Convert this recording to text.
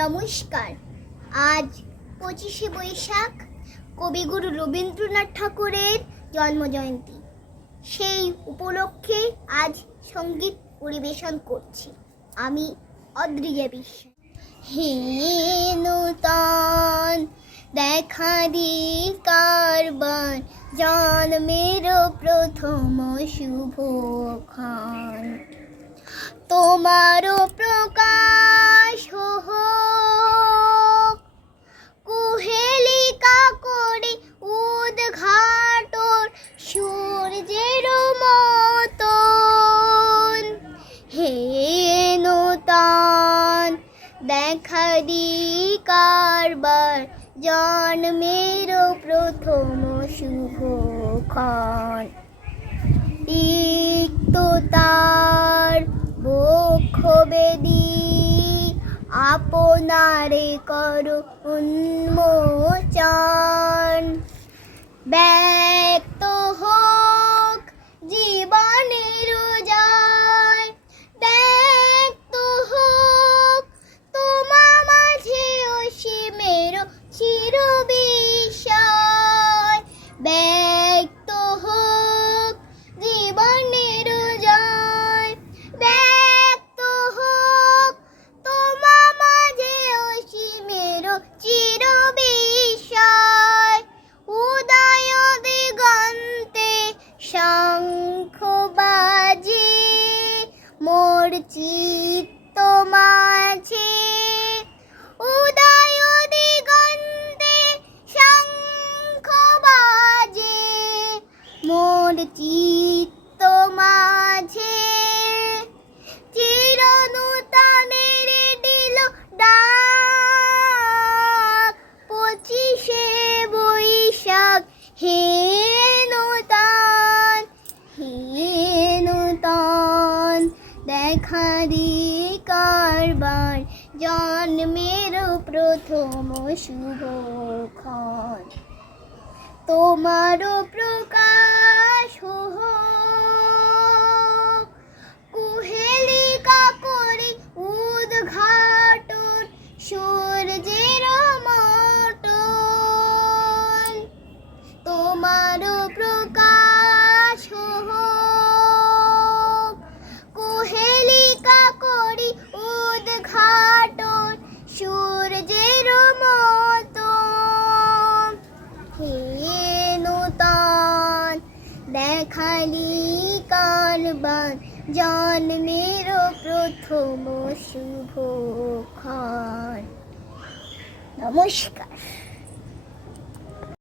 নমস্কার। আজ পঁচিশে বৈশাখ, কবিগুরু রবীন্দ্রনাথ ঠাকুরের জন্মজয়ন্তী। সেই উপলক্ষে আজ সংগীত পরিবেশন করছি। আমি অদ্রিজা বিশ্বাস। হে নূতন দেখা দি কারবার জন্মের প্রথম শুভ খান তোমারও প্রকাশ কারবার জন্মের প্রথম শুভ ক্ষণ। তিক্ততার বক্ষ বেদি আপনারে করো উন্মোচন। চিত্ত মাঝে উদয় দিগন্তে শঙ্খ বাজে। মোর চিত্ত দি কারবার জন্মের প্রথম শুভ খান তোমারও দেখালি কারবার জন্মের প্রথম শুভ ক্ষণ নমস্কার।